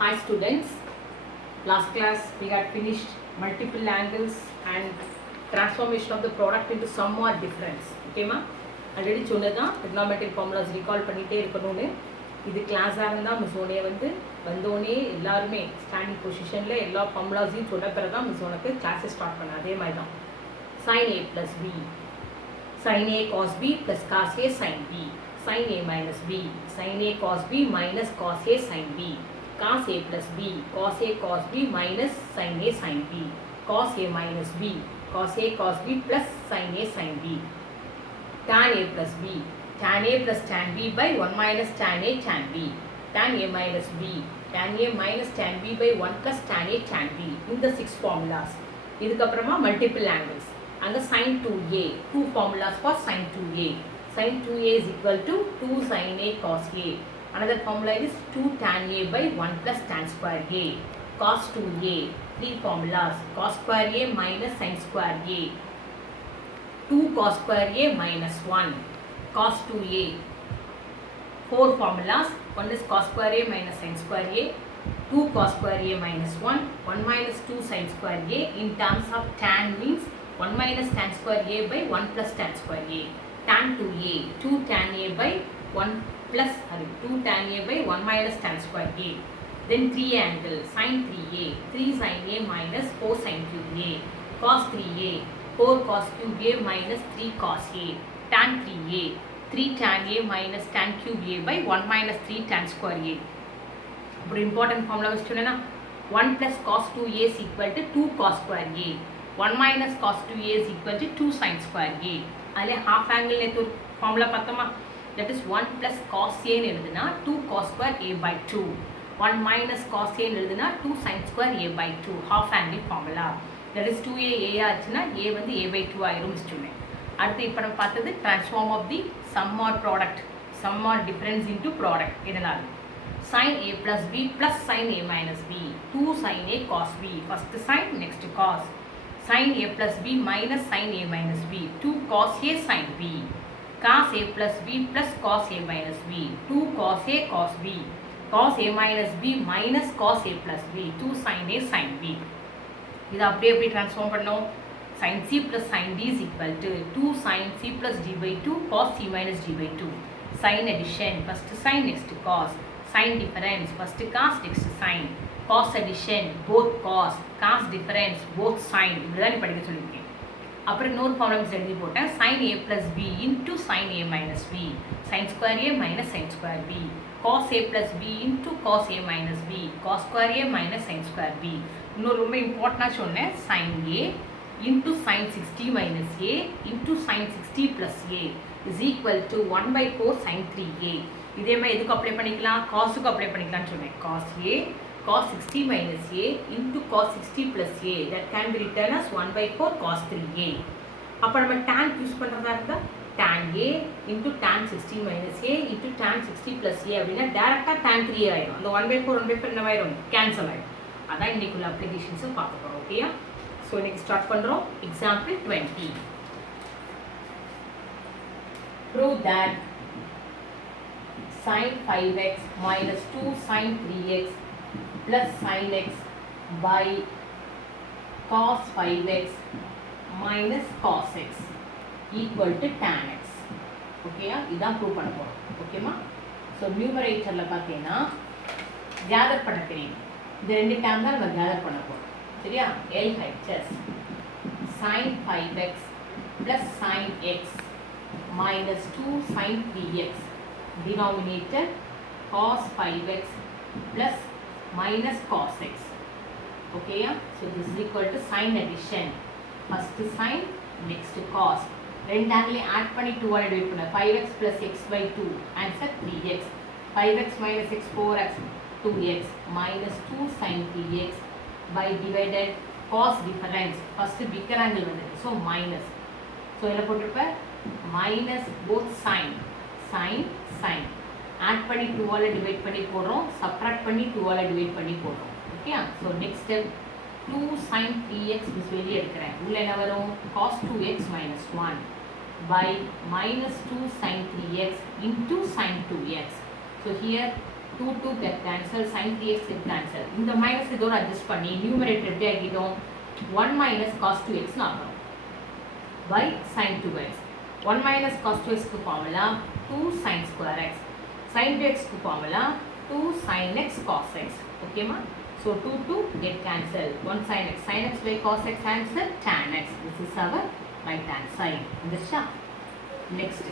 Hi students, last class we had finished multiple angles and transformation of the product into sum or difference. Okay ma? Already சொன்னதான் trigonometric formulas recall பண்ணிட்டே இருக்கணும்னு. இது கிளாஸாக இருந்தால் miss உனைய வந்தோடனே எல்லாருமே ஸ்டாண்டிங் பொசிஷனில் எல்லா ஃபார்முலாஸையும் சொன்ன பிறகு தான் மிஸ் உனக்கு கிளாஸஸ் ஸ்டார்ட் பண்ண அதே மாதிரி தான் sin a plus b sin a cos b plus cos a sin b sin a minus b sin a cos b minus cos a sin b cos a plus b cos a cos b minus sin a sin b cos a minus b cos a cos b plus sin a sin b tan a plus b tan a plus tan b by 1 minus tan a tan b tan a minus b tan a minus tan b by 1 plus tan a tan b இந்த 6 formulas இதுக்கப்புறமா multiple angles அங்க sin 2a 2 formulas for sin 2a sin 2a is equal to 2 sin a cos a another formula is 2 tan a by 1 plus tan square a cos 2a 3 formulas cos square a minus sin square a 2 cos square a minus 1 cos 2a 4 formulas one is cos square a minus sin square a 2 cos square a minus 1 1 minus 2 sin square a in terms of tan means 1 minus tan square a by 1 plus tan square a tan 2a 2 tan a by 1 plus 2 tan a by 1 minus tan square a then 3 angle sin 3a 3 sin a minus 4 sin cube a cos 3a 4 cos cube a minus 3 cos a tan 3a 3 tan a minus tan cube a by 1 minus 3 tan square a ஒரு important formula வச்சுட்டோம்னா 1 plus cos 2a is equal to 2 cos square a 1 minus cos 2a is equal to 2 sin square a அதிலே half angle நேற்று ஒரு formula பார்த்தோமா that is 1 plus cos a ன்னு எழுதுனா 2 cos square a by 2 1 minus cos a ன்னு எழுதுனா 2 sin square a by 2 half angle formula that is 2a a ஆச்சுன்னா a வந்து a by 2 ஆயிரும் வச்சுட்டோமே அடுத்து இப்போ நம்ம பார்த்தது transform of the sum or product sum or difference into product இதனால் sin a plus b plus sin a minus b 2 sin a cos b first sin next cos sin a plus b minus sin a minus b 2 cos a sin b cos a plus b plus cos a minus b 2 cos a cos b cos a minus b minus cos a plus b 2 sin a sin b இதை அப்படியே எப்படி transform பண்ணோம் sin c plus sin d is equal to 2 sin c plus d by 2 cos c minus d by 2 sin addition first sin next cos sin difference first cos next sin cos addition both cos cos difference both sin இப்படிதான் நீ படிக்க சொல்லியிருக்கேன் அப்புறம் இன்னொரு formula எழுதி போட்டேன் sin a plus b into sin a minus b sin square a minus sin square b cos a plus b into cos a minus b cos square a minus sin square b இன்னொரு ரொம்ப இம்பார்ட்டண்டாக சொன்னேன் sin a into sin 60 minus a into sin 60 plus a is equal to 1 by 4 sin 3a இதே மாதிரி எதுக்கு apply பண்ணிக்கலாம் காஸுக்கு apply பண்ணிக்கலாம்னு சொன்னேன் cos a cos 60 minus a into cos 60 plus a that can be written as 1 by 4 cos 3a அப்போ நம்ம tan use பண்ணுறதா இருந்தால் tan a into tan 60 minus a into tan 60 plus a அப்படின்னா டேரெக்டாக tan 3a ஆயிடும் அந்த 1 by 4 1 by 4 என்னவாயிடும் cancel ஆகிடும் அதான் இன்றைக்குள்ள அப்ளிகேஷன்ஸும் பார்க்க போகிறோம் ஓகேயா ஸோ இன்றைக்கி ஸ்டார்ட் பண்ணுறோம் example 20 prove that sin 5x minus 2 sin 3x plus sin x by cos 5x minus cos x equal to tan x ஓகேயா இதான் ப்ரூவ் பண்ண போகிறோம் ஓகேமா ஸோ நியூமரேட்டரில் பார்த்தீங்கன்னா கேதர் பண்ண தெரியும் இந்த ரெண்டு டேம் தான் நம்ம கேதர் பண்ண போகிறோம் சரியா LHS sin 5x plus sin x minus 2 sin 3x denominator cos 5x plus minus cos x okay yeah? So this is equal to sin addition first sin next cos ரெண்டு ஆங்கிலே add பண்ணி 2 all divide பண்ண 5x plus x by 2 answer 3x 5x minus x 4x 2x minus 2 sin 3x by divided cos difference first bigger angle வந்தது so minus so என்ன போட்டுருப்ப minus both sin sin add பண்ணி 2 all divide பண்ணி போடுறோம் subtract பண்ணி 2 all divide பண்ணி போடுறோம் okay so next step 2 sin 3x miss வெளியே எடுக்கிறேன் உள்ள என்ன வரும் cos 2x minus 1 by minus 2 sin 3x into sin 2x so here 2 2 get cancel, sin 3x get cancel. இந்த மைனஸ் இதோட அட்ஜஸ்ட் பண்ணி நியூமரேட்டர் எப்படி ஆகிட்டோம் 1 minus cos 2x ஆகும் by sin 2x. 1 minus cos 2x க்கு formula 2 sin square x. sin 2x க்கு formula 2 sin x cos x. ஓகேமா? So 2 2 get cancel. 1 sin x by cos x cancel tan x. This is our right hand side. Understood? Next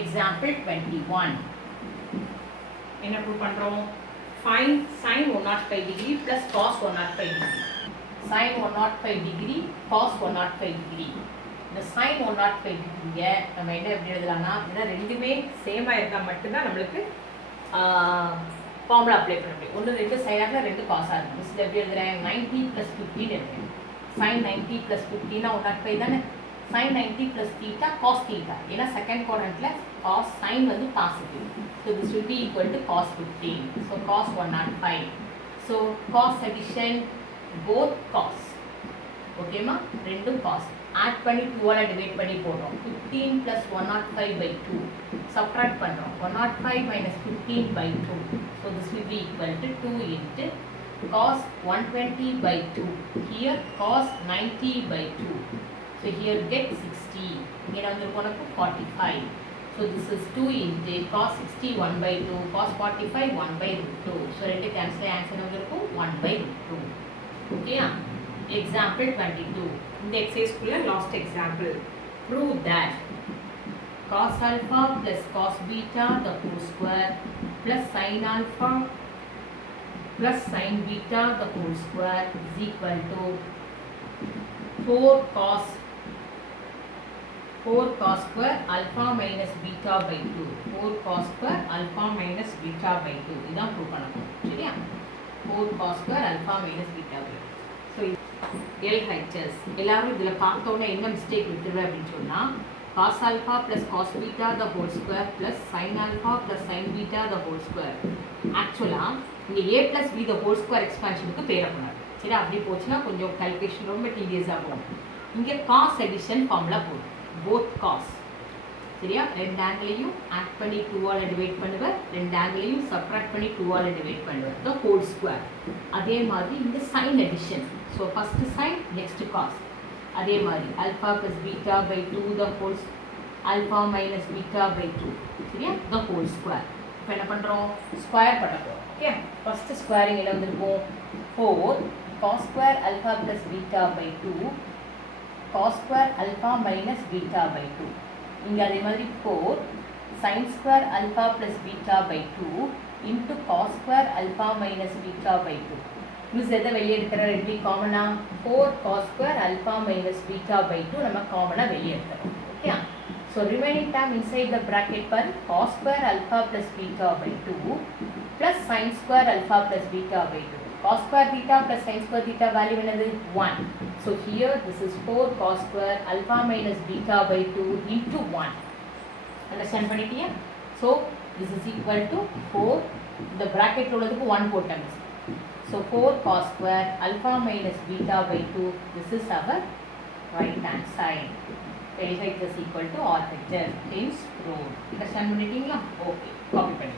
example 21. என்ன prove பண்றோம்? Find sin 105 degree plus cos 105 degree. sin 105 degree cos 105 degree. இந்த sin 105 degree நம்ம என்ன எப்படி எழுதலாம்னா இந்த ரெண்டுமே சேமா இருந்தா மட்டும் தான் நமக்கு ஃபார்முலா அப்ளை பண்ண முடியும். ஒன்று ரெண்டு சைடாக ரெண்டு காசாக இருக்கும். இதில் எப்படி எழுதுறேன் 90 + 15 எழுதுறேன். sin 90 + 15 105 தானே. sin 90 + theta cos theta. ஏன்னா செகண்ட் குவாட்ரண்ட்ல cos sin வந்து positive. So this will be equal to cos 15. So cos 105. So cos addition both cos. ஓகேமா? ரெண்டும் cos. ஆட் பண்ணி 2 ஆல டிவைட் பண்ணி போடுறோம். 15 + 105/2. சப்ட்ராக்ட் பண்றோம். 105 - 15/2. So this will be equal to 2 into cos 120/2. Here cos 90/2. So here get 60. இங்க வந்திருக்கும் உனக்கு 45. So this is 2 into cos 61/2. cos 45 1/2. So ரெண்டு கேன்சல் ஆன்சர் வந்திருக்கும் 1/2. Okay? Example 22. இந்த exercise குள்ள last example. Prove that cos alpha plus cos beta the whole square plus sin alpha plus sin beta the whole square is equal to 4 cos square alpha minus beta by 2. 4 cos square alpha minus beta by 2. இதான் prove பண்ணணும். சரியா? 4 cos square alpha minus beta by 2. So LHS எல்லாரும் இதுல பார்த்தோம்னா என்ன mistake விட்டுருவேன் அப்படின்னு சொன்னா cos alpha plus cos beta the whole square plus sin alpha plus sin beta the whole square. ஆக்சுவலா இங்க a plus b the whole square எக்ஸ்பான்ஷனுக்கு பேர பண்ணாரு. சரி அப்படி போச்சுன்னா கொஞ்சம் கால்குலேஷன் ரொம்ப டீடியஸா போகும். இங்க cos addition ஃபார்முலா போடும். both cos. சரியா? ரெண்டு ஆங்கிளையும் ஆட் பண்ணி 2 ஆல டிவைட் பண்ணுவேன். ரெண்டு ஆங்கிளையும் சப்ட்ராக்ட் பண்ணி 2 ஆல டிவைட் பண்ணுவேன். the whole square. அதே மாதிரி இந்த sin addition. So first sin next cos. அதே மாதிரி alpha plus beta by 2 the whole alpha minus beta by 2. சரியா? the whole square. இப்போ என்ன பண்றோம்? ஸ்கொயர் பண்ண போறோம். ஓகே? ஃபர்ஸ்ட் ஸ்கொயரிங் என்ன வந்திருக்கும்? 4 cos square alpha plus beta by 2 cos square alpha minus beta by 2. இங்க அதே மாதிரி 4 sin square alpha plus beta by 2 into cos square alpha minus beta by 2. Use எதை வெளியே எடுக்கிற ரெண்டு காமனா 4 cos square alpha minus beta by 2 நம்ம காமனா வெளியே எடுக்கிறோம். Okay? So remaining term inside the bracket per cos square alpha plus beta by 2 plus sin square alpha plus beta by 2. Cos square theta plus sin square theta value என்னது 1. So here this is 4 cos square alpha minus beta by 2 into 1. Understand பண்ணிட்டியா? So this is equal to 4. இந்த bracket உள்ளதுக்கு 1 போட்டாங்க. So 4 cos square alpha minus beta by 2. This is our right hand side. LHS is equal to RHS. Hence proved. Understand பண்ணிட்டீங்களா? Okay. Copy பண்ணி.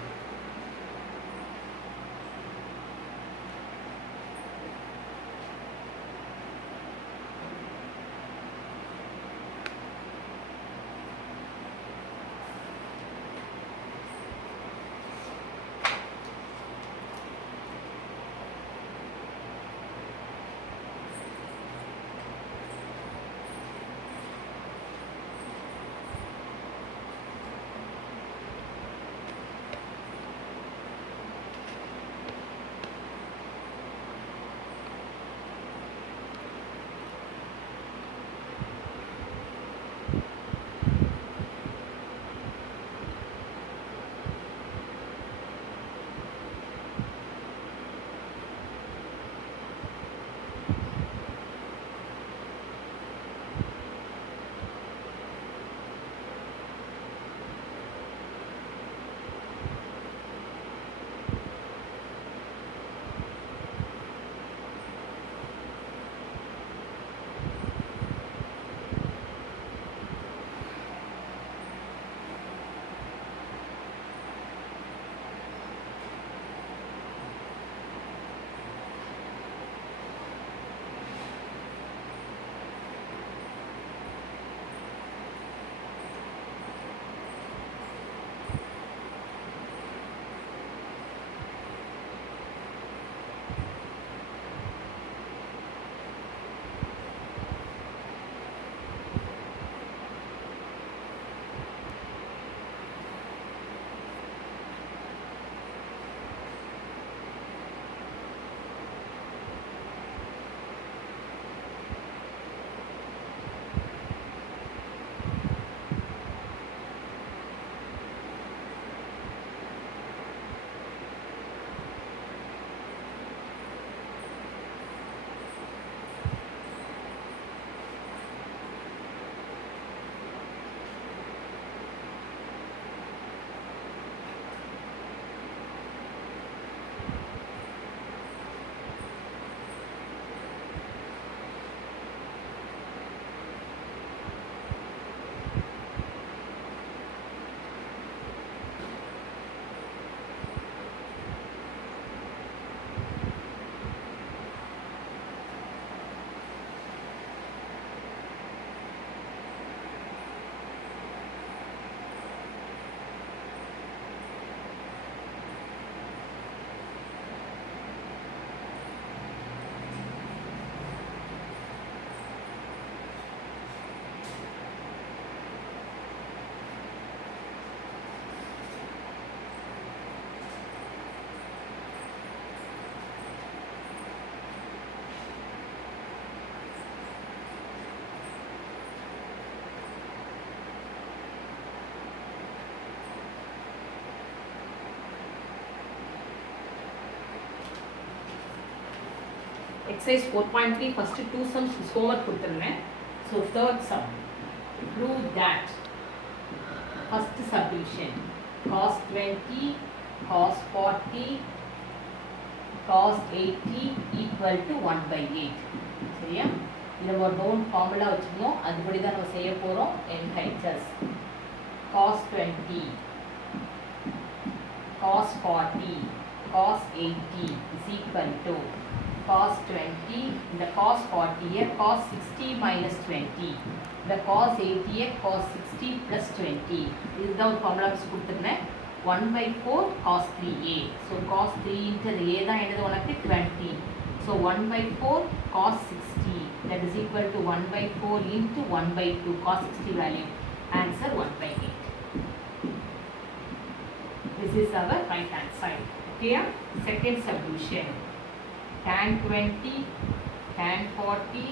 exercise 4.3 first two sums homework கொடுத்திருந்தேன். So third sum, prove that first subdivision cos 20 cos 40 cos 80 equal to 1 by 8. சரியா? இதை ஒரு known formula வச்சுக்கணும். அதுபடி தான் நம்ம செய்ய போகிறோம். LHS cos 20 cos 40 cos 80 is equal to cos 20 இந்த cos 40 cos 60 minus 20 இந்த cos 80 cos 60 plus 20 இதுதான் ஒரு formula கொடுத்துருந்தேன். 1 by 4 cos 3a. So cos 3 into a தான் என்னது உனக்கு 20. So 1 by 4 cos 60 that is equal to 1 by 4 into 1 by 2 cos 60 value. Answer 1 by 8. This is our right hand side. Okay, second subdivision tan 20 tan 40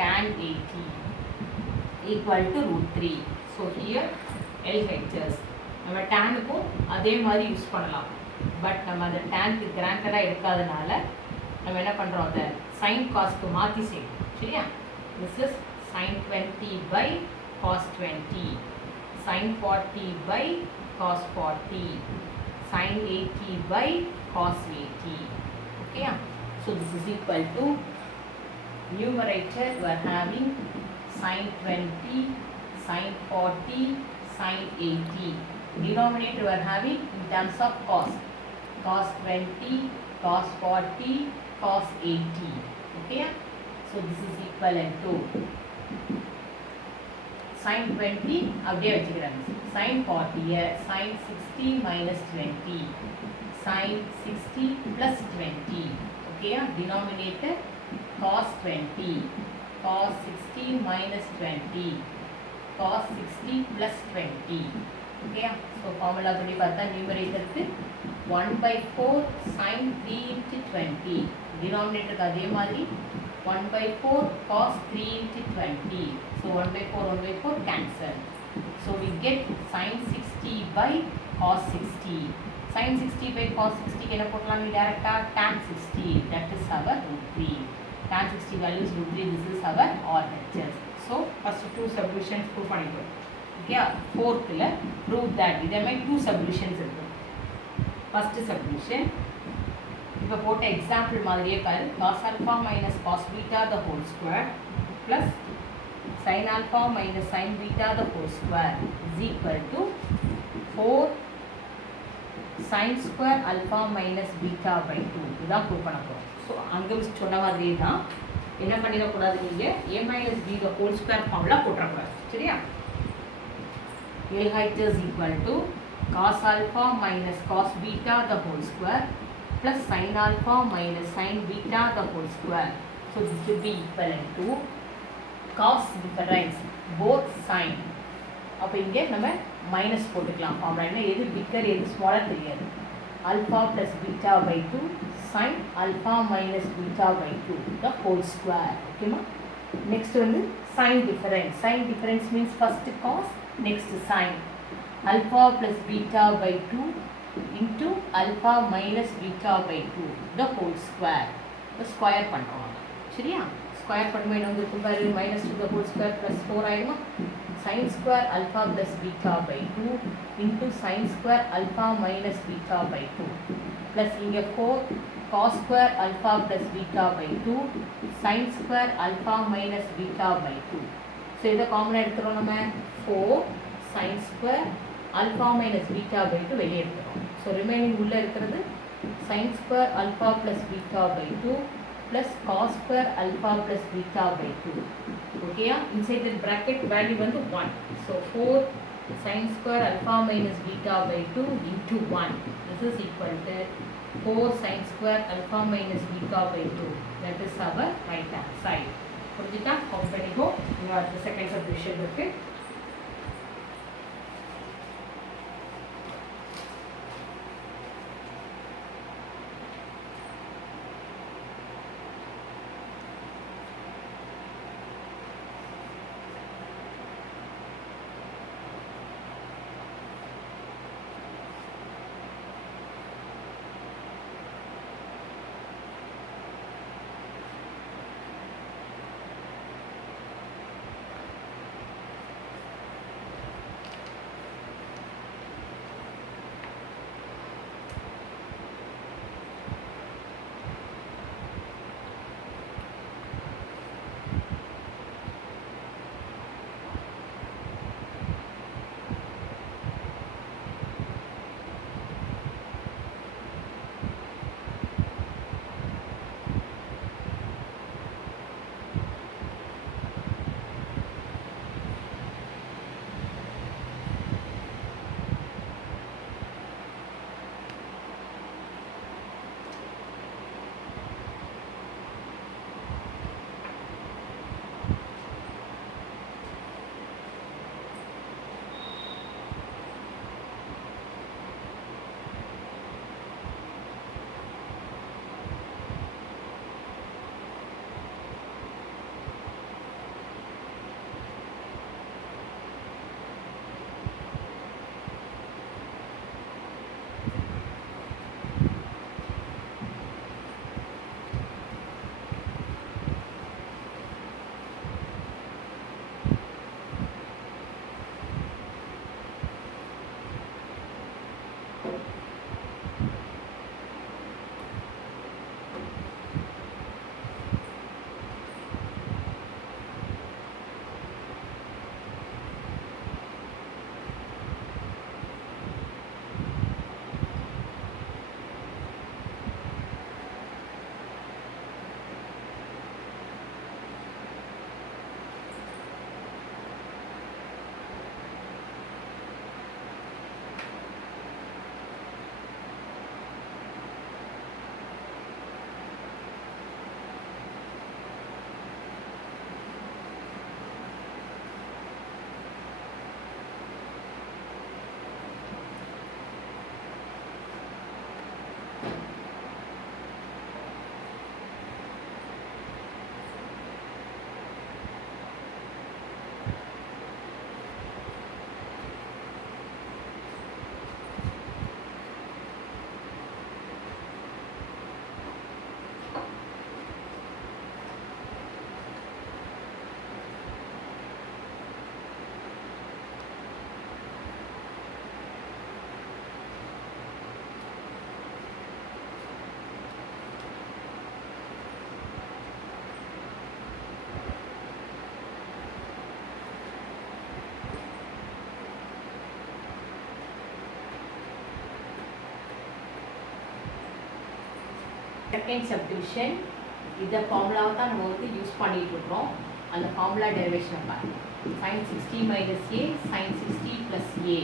tan 80 equal to root 3. So here LHS நம்ம டேனுக்கும் அதே மாதிரி use பண்ணலாம். But நம்ம அந்த டேனுக்கு கிராண்டடாக எடுக்காதனால நம்ம என்ன பண்ணுறோம், அதை சைன் காஸ்க்கு மாற்றி செய்யணும். சரியா? This is sine 20 by cos 20 sine 40 by cos 40 sine 80 by cos 80. Okay, so this is equal to numerator we are having sin 20 sin 40 sin 80. Denominator we are having in terms of cos 20 cos 40 cos 80. Okay, so this is equivalent to sin 20 அப்படியே வச்சுக்கிறாங்க. sin 40 sin 60 minus 20 sin 60 plus 20. Okay, denominator cos 20 cos 60 minus 20 cos 60 plus 20. Okay, so formula படி பார்த்தா numerator 1 by 4 sin 3 into 20 denominator அதே மாதிரி 1 by 4 cos 3 into 20. So 1 by 4 cancel. So we get sin 60 by cos 60. Sin 60 by cos 60 என்ன போடலாம் direct tan 60, that is our root 3. Tan 60 value is root 3. This is our RHS. So first two subdivisions prove பண்ணிட்டோம். Okay, fourth ல prove that இதமே two subdivisions இருக்கு. First subdivision இப்போ போட்ட example மாதிரியே பாரு, cos alpha minus cos beta the whole square plus sin alpha minus sin beta the whole square is equal to 4 sin square alpha minus beta by 2. இதான் prove பண்ண போகிறோம். So அங்கே சொன்ன மாதிரியே தான் என்ன பண்ணிடக்கூடாது, நீங்கள் a minus b the whole square formula போட்டுறக்கூடாது. சரியா? LHS is equal to cos alpha minus cos beta the whole square plus sin alpha minus sin beta the whole square. So this will be equivalent to cos difference both sin. அப்போ இங்கே நம்ம minus போட்டுக்கலாம். Formula என்ன, எது bigger எது smaller தெரியாது. alpha plus beta by 2 sin alpha minus beta by 2 the whole square. ஓகேமா? Next வந்து sin difference. Sin difference means first cos next sin. Alpha plus beta by 2 into alpha minus beta by 2 the whole square. The square பண்ணுறோம். சரியா? Square பண்ணும்போது என்ன வந்து இருக்கும் பாரு, minus 2 the whole square plus 4 ஆயிடுமா? sin square alpha plus beta by 2 into sin square alpha minus beta by 2 plus இங்கே 4 cos square alpha plus beta by 2 sin square alpha minus beta by 2. So இதை காமனாக எடுத்துகிறோம் நம்ம, 4 sin square alpha minus beta by 2 வெளியே எடுத்துகிறோம். So remaining உள்ளே இருக்கிறது sin square alpha plus beta by 2 plus cos square alpha plus beta by 2. Okay, inside the bracket value வந்து 1. So 4 sin square alpha minus beta by 2 into 1. This is equal to 4 sin square alpha minus beta by 2. That is our right hand side. புரிஞ்சுட்டா? Count பண்ணிக்கோ. இங்கே அடுத்த second subdivision இருக்கு. Second subdivision இந்த ஃபார்முலாவை தான் நம்ம வந்து யூஸ் பண்ணிட்டு இருக்கோம். அந்த ஃபார்முலா டெரிவேஷன் பாருங்க. sin 60 minus a sin 60 plus a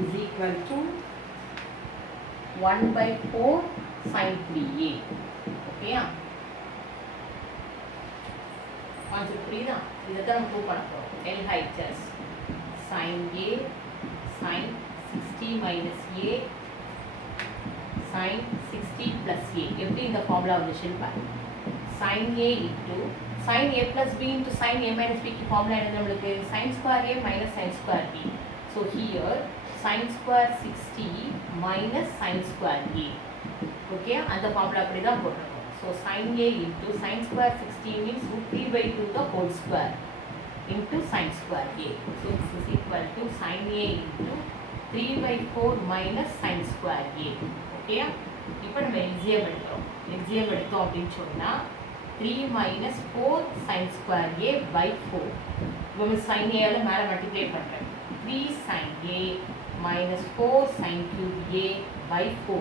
is equal to 1 by 4 sin 3a. ஓகேயா? கான்செப்ட் புரியுதா? இதை தான் நம்ம ப்ரூவ் பண்ண போகிறோம். LHS sin a sin 60 minus a sin 60 plus a. எப்படி இந்த ஃபார்முலா வந்துச்சுன்னு பாருங்க. sin a into sin a plus b into sin a minus b की formula என்ன நம்மளுக்கு sin square a minus sin square b. So here sin square 60 minus sin square a. Okay, அந்த formula அப்படி தான் போட்டுருக்கோம். So sin a into sin square 60 means root 3 by 2 the whole square into sin square a. So this is equal to sin a into 3 by 4 minus sin square a. Okay, இப்போ நம்ம LCM எடுக்கிறோம். LCM எடுத்தோம் அப்படின்னு சொன்னால் 3 minus 4 sin square a by 4. இப்போ sin a ஆல மேலே multiply பண்ணுறேன். 3 sin a minus 4 sin cube a by 4.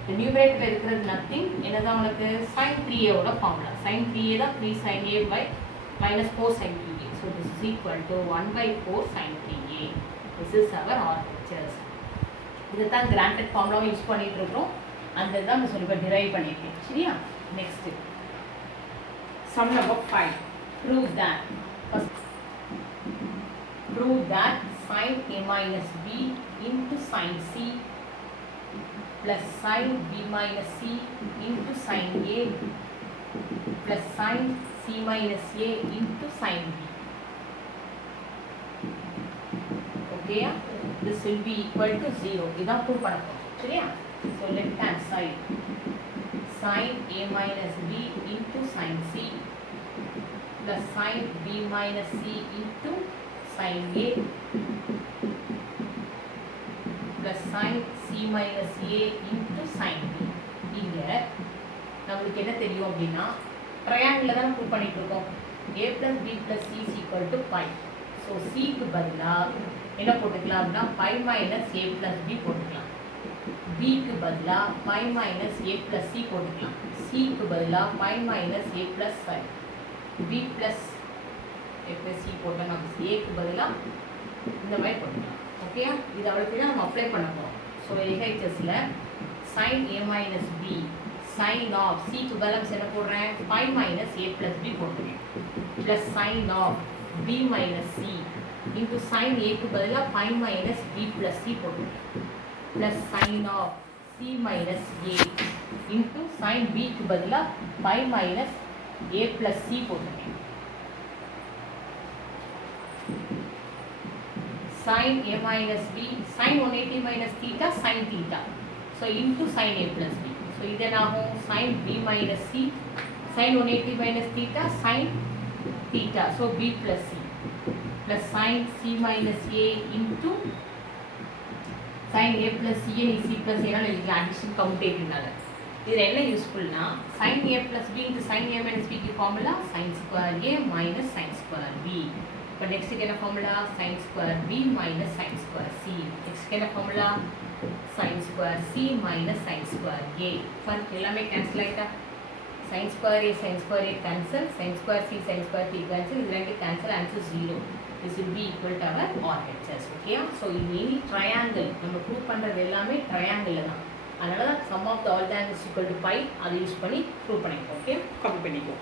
இந்த நியூமரேட்டர் இருக்கிறது நத்திங். என்னதான் உனக்கு sin 3a ஓட ஃபார்முலா. sin 3a தான் 3 sin a by minus 4 sin cube a. So this is equal to 1 by 4 sin 3a. This is our RHS. இதை தான் granted ஃபார்முலாவும் use பண்ணிட்டு இருக்கிறோம். அந்த தான் நம்ம சொல்லி டிரைவ் பண்ணியிருக்கேன். சரியா? Next sum number 5. Prove that sin a minus b into sin c plus sin b minus c into sin a plus sin c minus a into sin b. Okay, this will be equal to 0. இதான் prove பண்ண போறோம். சரியா? So left hand side sin a minus b into sin c plus sin b minus c into sin a plus sin c minus a into sin b. இங்க நமக்கு என்ன தெரியும் அப்படின்னா triangle தான் ப்ரூவ் பண்ணிட்டு இருக்கோம். a plus b plus c is equal to pi. So சிக்கு பதிலாக என்ன போட்டுக்கலாம் அப்படின்னா pi minus a plus b போட்டுக்கலாம். bக்கு பதிலாக pi minus a plus c போட்டுக்கலாம். cக்கு பதிலாக pi minus a plus b plus a plus c போட்டால் நமக்கு aக்கு பதிலாக இந்த மாதிரி போட்டுக்கலாம். ஓகே, இது அவளுக்கு தான் நம்ம அப்ளை பண்ண போகிறோம். ஸோ LHSல sin a minus b sin of cக்கு பேலன்ஸ் என்ன போடுறேன் pi minus a plus b போட்டுருக்கேன் plus sin of b minus c into sin aக்கு பதிலாக pi minus b plus c போட்டுருக்கேன் plus sin of c minus a into sin bக்கு பதிலாக pi minus a plus c போட்டுருக்கேன். sin a minus b sin 180 minus theta sin theta. So into sin a plus b. So இது என்னாகும் sin b minus c sin 180 minus theta sin theta. So b plus c plus sin c minus a into sin a plus c and c plus a நால இதுல addition கம்யூட்டேட்டிவ்னால இது என்ன யூஸ்ஃபுல்னா sin a plus b into sin a minus b க்கு formula sin square a minus sin square b. இப்போ next என்ன formula sin square b minus sin square c. Next என்ன formula sin square c minus sin square a. First எல்லாமே cancel ஆயிட்டா sin square a sin square a cancel, sin square c sin square c cancel, இது ரெண்டு cancel, answer 0. This will be equal to our RHS. Okay, so in any triangle நம்ம prove பண்றது எல்லாமே triangle தான். அதனால தான் sum of the all the angles equal to pi அதை use பண்ணி ப்ரூவ் பண்ணிக்கோ. ஓகே, காப்பி பண்ணிக்கோ.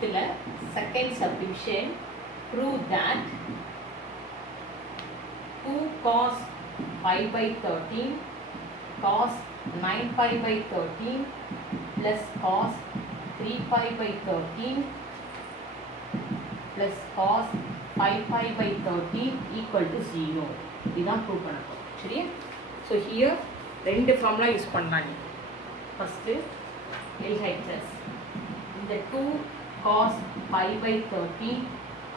ஃபிஃப்த்தில் second subdivision prove that 2 cos pi by 13 cos 9 pi by 13 plus cos 3 pi by 13 plus cos 5 pi by 13 equal to 0. இதுதான் prove பண்ண போகிறோம். சரியா? So here ரெண்டு formula use பண்ணலாம். ஃபஸ்ட்டு LHS இந்த 2 cos pi by 13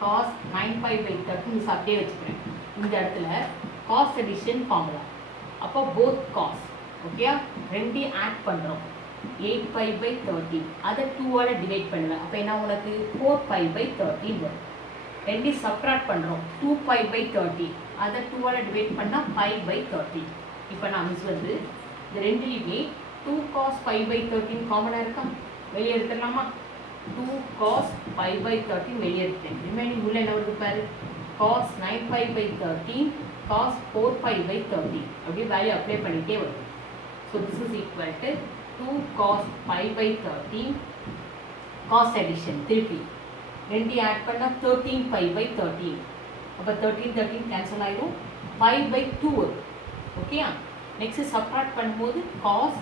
cos 9 pi by 13 இது அப்படியே வச்சுக்கிறேன். இந்த இடத்துல காஸ் அடிஷன் ஃபார்முலா. அப்போ போத் காஸ் ஓகே ரெண்டையும் ஆட் பண்ணுறோம். 8 pi by 13 அதை 2ஆல் டிவைட் பண்ணுவேன். அப்போ என்ன உனக்கு 4 pi by 13 வரும். ரெண்டையும் சப்ராக்ட் பண்ணுறோம். 2 pi by 30 அதை 2ஆல் டிவைட் பண்ணால் pi by 30. இப்போ நான் மிஸ் வந்து இந்த ரெண்டுலேயுமே 2 cos pi by 13 காமனாக இருக்கா? வெளியே எடுத்துடலாமா? 2 cos pi by 13 வெளியே எடுத்தேன். ரிமைனிங் உள்ள என்ன வருது பாரு? cos 9 pi by 13 cos 4 pi by 30 அப்படியே வேல்யூ அப்ளை பண்ணிகிட்டே வரும். So this is equal to 2 cos pi by 13 cos addition திருப்பி ரெண்டையும் ஆட் பண்ணால் 13 pi by 13. அப்போ 13 கேன்சல் ஆகிடும். pi by 2 வரும். ஓகேயா? நெக்ஸ்ட் சப்ராக்ட் பண்ணும்போது cos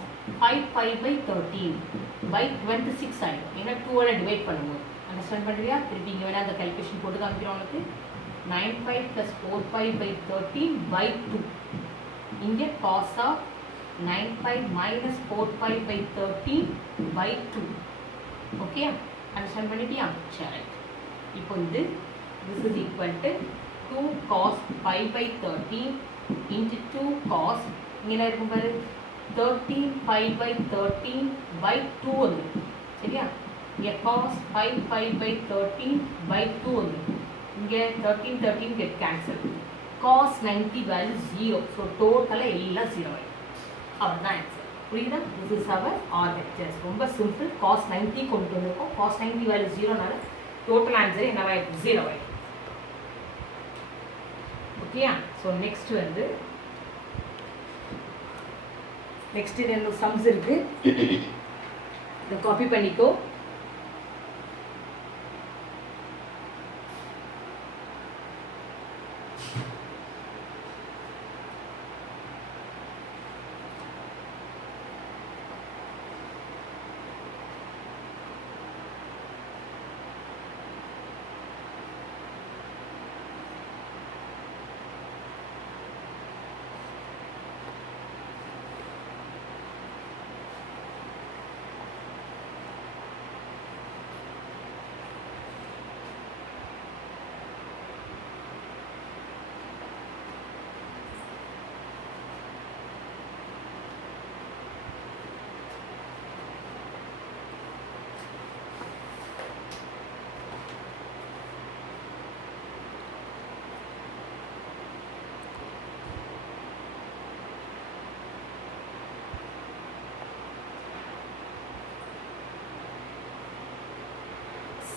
5 pi by 13 by 26 ஆகிடும். ஏன்னா 2ஆல் டிவைட் பண்ணும்போது அண்டர்ஸ்டாண்ட் பண்ணுறியா? திருப்பி இங்கே வேணால் அந்த கேல்குலேஷன் போட்டு காமிக்கிறோம். உனக்கு 9 pi plus 4 pi by 13 by 2. இங்கே cos of 9 pi minus 4 pi by 13 by 2. Okay understand பண்ணிட்டியா? சரி. இப்போ வந்து this is equal to 2 cos pi by 13 into 2 cos இங்கே என்ன இருக்கும் பாரு? 13 pi by 13 by 2 வந்து சரியா? இங்கே cos 5 pi by 13 by 2 வந்து இங்கே 13 get cancelled. cos 90 value 0. So டோட்டலாக எல்லாம் 0 ஆகிடும். அவ்வளோதான் ஆன்சர். புரியுதா? This is our RHS. ரொம்ப சிம்பிள். cos 90 கொண்டு வந்திருக்கோம். cos 90 வேல்யூ 0னால டோட்டல் ஆன்சர் என்னவாயிடும்? 0 ஆகிடும். ஓகேயா? ஸோ நெக்ஸ்ட் வந்து நெக்ஸ்ட் ரெண்டு சம்ஸ் இருக்கு. இதை காப்பி பண்ணிக்கோ.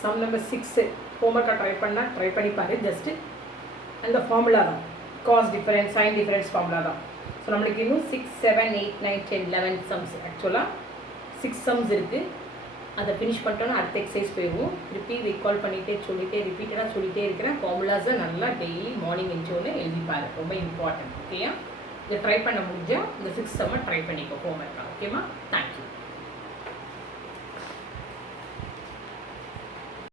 சம் நம்பர் 6 ஹோம்ஒர்க்காக ட்ரை பண்ணி பாரு. ஜஸ்ட்டு அந்த ஃபார்முலா தான், cos difference sine difference formula தான். ஸோ நம்மளுக்கு இன்னும் 6, 7, 8, 9, 10, 11 சம்ஸ் ஆக்சுவலாக 6 சம்ஸ் இருக்குது. அதை ஃபினிஷ் பண்ணிட்டோன்னா அடுத்த எக்ஸசைஸ் போயிடுவோம். திருப்பி ரீகால் பண்ணிகிட்டே ரிப்பீட்டடாக சொல்லிகிட்டே இருக்கிறேன். ஃபார்முலாஸை நல்லா டெய்லி மார்னிங் எழுந்தோன்னு எழுதிப்பாரு. ரொம்ப இம்பார்ட்டன்ட். ஓகேயா? இதை ட்ரை பண்ண முடிஞ்சால் இந்த 6 சம்மை ட்ரை பண்ணிக்கோ ஹோம்ஒர்க்காக. ஓகேவா? தேங்க்யூ.